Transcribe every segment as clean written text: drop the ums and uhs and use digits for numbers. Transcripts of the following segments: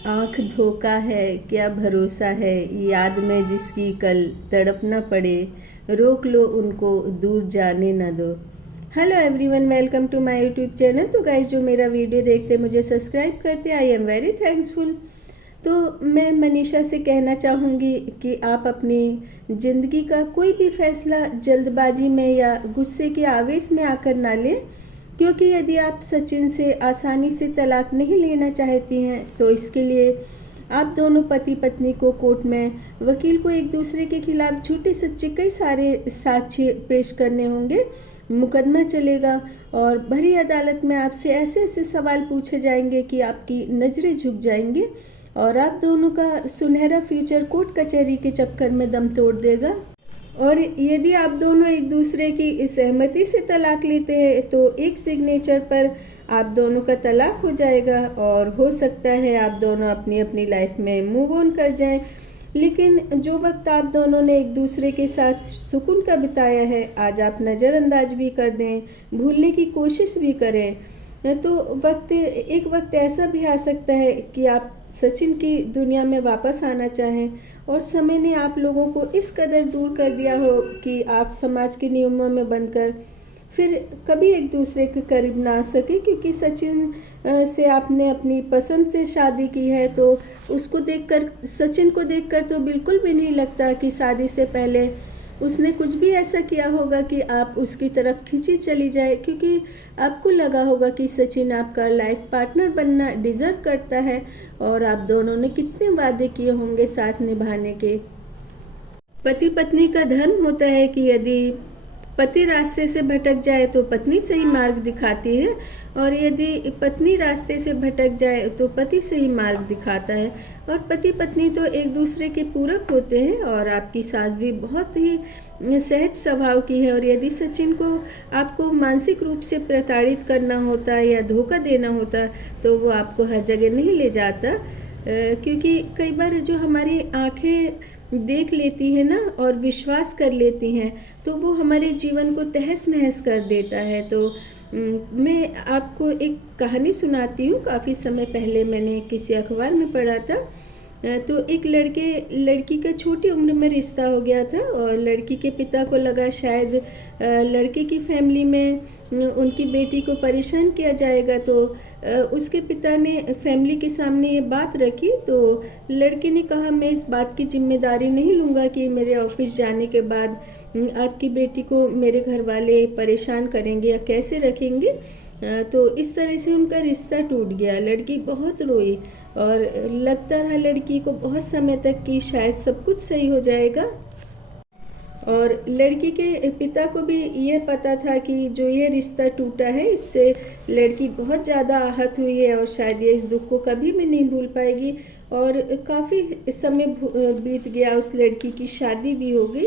आँख धोखा है क्या भरोसा है, याद में जिसकी कल तड़प न पड़े, रोक लो उनको दूर जाने न दो। Hello everyone, welcome to my YouTube channel. तो गाइस, जो मेरा वीडियो देखते मुझे सब्सक्राइब करते, आई एम वेरी थैंक्सफुल। तो मैं मनीषा से कहना चाहूँगी कि आप अपनी ज़िंदगी का कोई भी फैसला जल्दबाजी में या गुस्से के आवेश में आकर ना लें, क्योंकि यदि आप सचिन से आसानी से तलाक नहीं लेना चाहती हैं तो इसके लिए आप दोनों पति पत्नी को कोर्ट में वकील को एक दूसरे के खिलाफ झूठे सच्चे कई सारे साक्ष्य पेश करने होंगे। मुकदमा चलेगा और भरी अदालत में आपसे ऐसे ऐसे सवाल पूछे जाएंगे कि आपकी नज़रें झुक जाएंगी और आप दोनों का सुनहरा फ्यूचर कोर्ट कचहरी के चक्कर में दम तोड़ देगा। और यदि आप दोनों एक दूसरे की सहमति से तलाक लेते हैं तो एक सिग्नेचर पर आप दोनों का तलाक हो जाएगा और हो सकता है आप दोनों अपनी अपनी लाइफ में मूव ऑन कर जाएं। लेकिन जो वक्त आप दोनों ने एक दूसरे के साथ सुकून का बिताया है, आज आप नज़रअंदाज भी कर दें, भूलने की कोशिश भी करें, तो एक वक्त ऐसा भी आ सकता है कि आप सचिन की दुनिया में वापस आना चाहें और समय ने आप लोगों को इस कदर दूर कर दिया हो कि आप समाज के नियमों में बंधकर फिर कभी एक दूसरे के करीब ना आ सके। क्योंकि सचिन से आपने अपनी पसंद से शादी की है, तो उसको देखकर, सचिन को देखकर तो बिल्कुल भी नहीं लगता कि शादी से पहले उसने कुछ भी ऐसा किया होगा कि आप उसकी तरफ खींची चली जाए, क्योंकि आपको लगा होगा कि सचिन आपका लाइफ पार्टनर बनना डिज़र्व करता है और आप दोनों ने कितने वादे किए होंगे साथ निभाने के। पति पत्नी का धर्म होता है कि यदि पति रास्ते से भटक जाए तो पत्नी सही मार्ग दिखाती है और यदि पत्नी रास्ते से भटक जाए तो पति सही मार्ग दिखाता है। और पति पत्नी तो एक दूसरे के पूरक होते हैं और आपकी सास भी बहुत ही सहज स्वभाव की है। और यदि सचिन को आपको मानसिक रूप से प्रताड़ित करना होता है या धोखा देना होता तो वो आपको हर जगह नहीं ले जाता, क्योंकि कई बार जो हमारी आंखें देख लेती है ना और विश्वास कर लेती हैं तो वो हमारे जीवन को तहस नहस कर देता है। तो मैं आपको एक कहानी सुनाती हूँ। काफ़ी समय पहले मैंने किसी अखबार में पढ़ा था। तो एक लड़की का छोटी उम्र में रिश्ता हो गया था और लड़की के पिता को लगा शायद लड़के की फैमिली में उनकी बेटी को परेशान किया जाएगा, तो उसके पिता ने फैमिली के सामने ये बात रखी। तो लड़के ने कहा, मैं इस बात की जिम्मेदारी नहीं लूँगा कि मेरे ऑफिस जाने के बाद आपकी बेटी को मेरे घर वाले परेशान करेंगे या कैसे रखेंगे। तो इस तरह से उनका रिश्ता टूट गया। लड़की बहुत रोई और लगता रहा लड़की को बहुत समय तक कि शायद सब कुछ सही हो जाएगा। और लड़की के पिता को भी ये पता था कि जो ये रिश्ता टूटा है इससे लड़की बहुत ज़्यादा आहत हुई है और शायद ये इस दुख को कभी भी नहीं भूल पाएगी। और काफ़ी समय बीत गया, उस लड़की की शादी भी हो गई,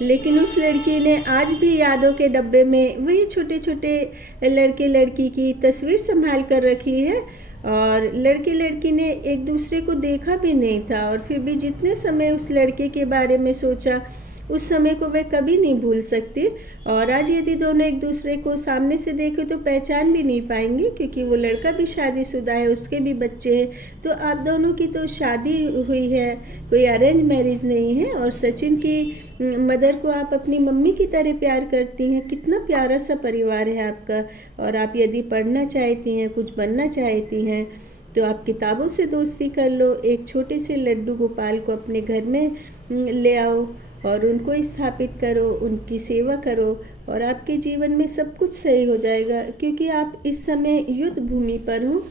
लेकिन उस लड़की ने आज भी यादों के डब्बे में वही छोटे छोटे लड़के लड़की की तस्वीर संभाल कर रखी है। और लड़के लड़की ने एक दूसरे को देखा भी नहीं था और फिर भी जितने समय उस लड़के के बारे में सोचा उस समय को वह कभी नहीं भूल सकती। और आज यदि दोनों एक दूसरे को सामने से देखें तो पहचान भी नहीं पाएंगे, क्योंकि वो लड़का भी शादीशुदा है, उसके भी बच्चे हैं। तो आप दोनों की तो शादी हुई है, कोई अरेंज मैरिज नहीं है। और सचिन की मदर को आप अपनी मम्मी की तरह प्यार करती हैं। कितना प्यारा सा परिवार है आपका। और आप यदि पढ़ना चाहती हैं, कुछ बनना चाहती हैं तो आप किताबों से दोस्ती कर लो। एक छोटे से लड्डू गोपाल को अपने घर में ले आओ और उनको स्थापित करो, उनकी सेवा करो और आपके जीवन में सब कुछ सही हो जाएगा। क्योंकि आप इस समय युद्ध भूमि पर हो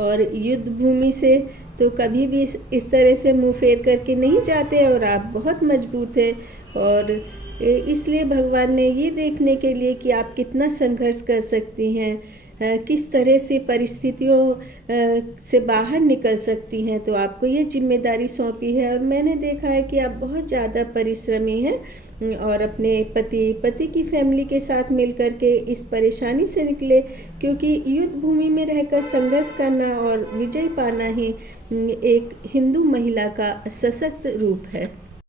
और युद्ध भूमि से तो कभी भी इस तरह से मुंह फेर करके नहीं जाते और आप बहुत मजबूत हैं। और इसलिए भगवान ने ये देखने के लिए कि आप कितना संघर्ष कर सकती हैं, किस तरह से परिस्थितियों से बाहर निकल सकती हैं, तो आपको ये जिम्मेदारी सौंपी है। और मैंने देखा है कि आप बहुत ज़्यादा परिश्रमी हैं और अपने पति की फैमिली के साथ मिलकर के इस परेशानी से निकले, क्योंकि युद्ध भूमि में रहकर संघर्ष करना और विजय पाना ही एक हिंदू महिला का सशक्त रूप है।